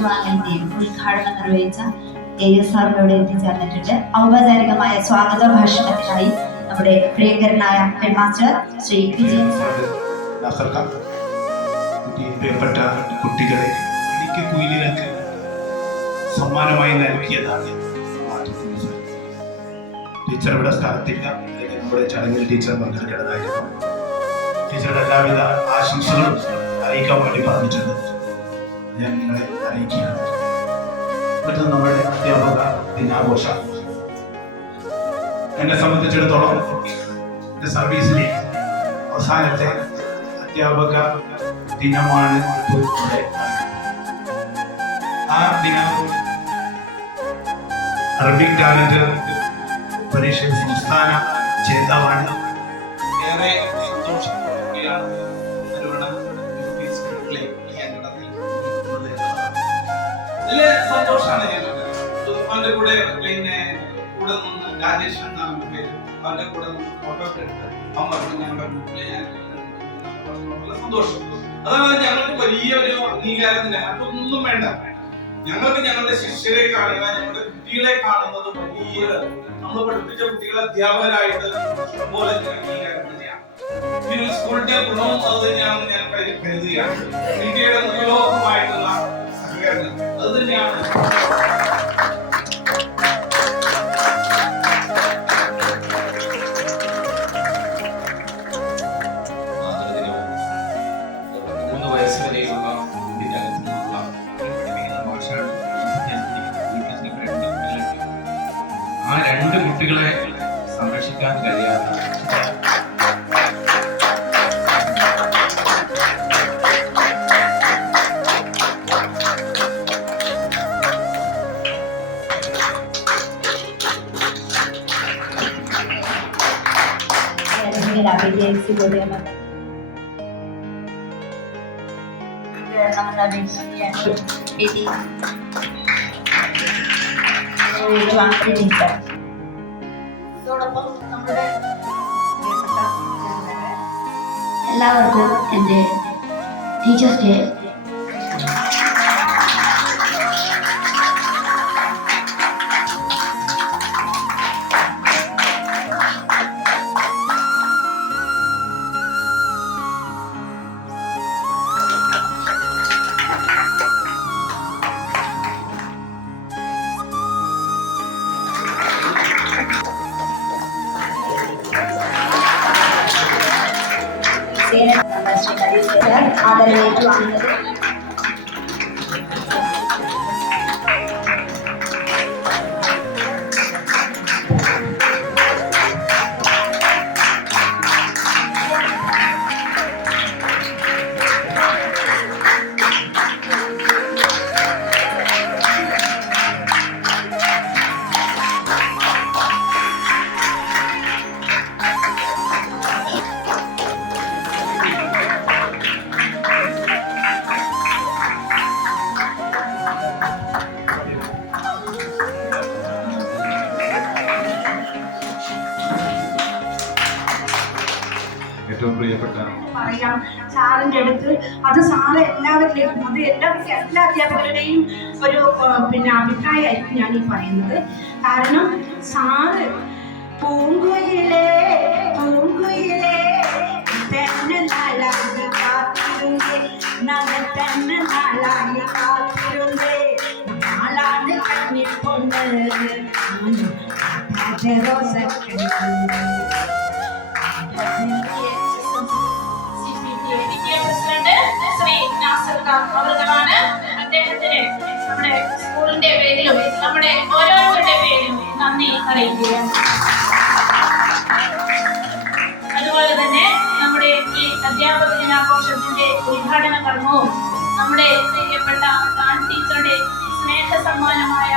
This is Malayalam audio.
ഏറ്റുവാങ്ങലിന്റെയും ഉദ്ഘാടനം നിർവഹിച്ച സാറിനോട് എത്തിച്ചേർന്നിട്ടുണ്ട്. ഔപചാരികമായ സ്വാഗത ഭാഷണത്തിനായി നമ്മുടെ പ്രിയങ്കരനായ ഹെഡ്മാസ്റ്റർ ശ്രീ വിജയൻ സാർ. പ്രിയപ്പെട്ട കുട്ടികളെ, എനിക്ക് കുയിലിനൊക്കെ സമ്മാനമായി നൽകിയതാണ് ടീച്ചർ. ഇവിടെ സ്ഥലത്തില്ല, നമ്മുടെ ചടങ്ങിൽ ടീച്ചർ പങ്കെടുക്കേണ്ടതായിരുന്നു. ടീച്ചറുടെ എല്ലാവിധ ആശംസകളും അറിയിക്കാൻ വേണ്ടി പറഞ്ഞിട്ടുണ്ട്. ഞാൻ നിങ്ങളെ അറിയിക്കുകയാണ്. മറ്റൊന്ന് നമ്മുടെ അധ്യാപക ദിനാഘോഷം. എന്നെ സംബന്ധിച്ചിടത്തോളം എൻ്റെ സർവീസിലെ അവസാനത്തെ അധ്യാപക ദിനമാണ് ഇവിടെ. ആ ദിനം അറബിക് ടാലന്റ് പരീക്ഷ സംസ്ഥാന ജേതാവാണ്. ഏറെ സന്തോഷിക്കുകയാണ്. സന്തോഷമാണ് അവന്റെ കൂടെ കൂടെ നിന്ന് രാജേഷ് എന്നാണ് പേര്. അവന്റെ കൂടെ നിന്ന് ഫോട്ടോ ഒക്കെ എടുത്ത് അവൻ പറഞ്ഞു ഞങ്ങളുടെ സന്തോഷം. അതാണ് ഞങ്ങൾക്ക് വലിയൊരു അംഗീകാരത്തില്ല, മറ്റൊന്നും വേണ്ട. ഞങ്ങൾക്ക് ഞങ്ങളുടെ ശിഷ്യരെ കാണുക, ഞങ്ങളുടെ കുട്ടികളെ കാണുന്നത് വലിയ, നമ്മൾ പഠിപ്പിച്ച കുട്ടികളെ അധ്യാപകരായിട്ട് ഇഷ്ടംപോലെ അംഗീകാരം തന്നെയാണ്. ഈ ഒരു സ്കൂളിന്റെ ഗുണവും അത് തന്നെയാണെന്ന് ഞാൻ കരുതുകയാണ്. ഇന്ത്യയുടെ ഉപയോഗമായിട്ടുള്ള സഹകരണം അത് തന്നെയാണ്. ആ രണ്ട് കുട്ടികളെ സംരക്ഷിക്കാൻ കഴിയാത്ത എല്ലാവർക്കും എൻ്റെ ടീച്ചേഴ്സ് ഡേ ആദരവേറ്റുവാങ്ങുന്നത് ഏറ്റവും പ്രിയപ്പെട്ട പറയാം സാറിൻ്റെ അടുത്ത്. അത് സാറ് എല്ലാവരിലേക്കും, അത് എല്ലാ അധ്യാപകരുടെയും ഒരു അഭിപ്രായമായിരിക്കും ഞാൻ ഈ പറയുന്നത്. കാരണം സാറ് പൂങ്കുയിലേ പൂങ്കുയിലേ തന്നെ നാളായി കാത്തിരുന്നേ, നഗർ തന്നെ നാളായി കാത്തിരുന്നേ, നാളാണ് കണ്ണിപ്പൊണ്ട് അവരുകളാണ്. അദ്ദേഹത്തിന് നമ്മുടെ സ്കൂളിന്റെ പേരിലും നമ്മുടെ ഓരോരുത്തരുടെ പേരിലും നന്ദി അറിയിക്കുകയാണ്. അതുപോലെ തന്നെ നമ്മുടെ ഈ അധ്യാപക ദിനാഘോഷത്തിന്റെ ഉദ്ഘാടന കർമ്മവും നമ്മുടെ പ്രിയപ്പെട്ട ടീച്ചറുടെ സ്നേഹ സമ്മാനമായ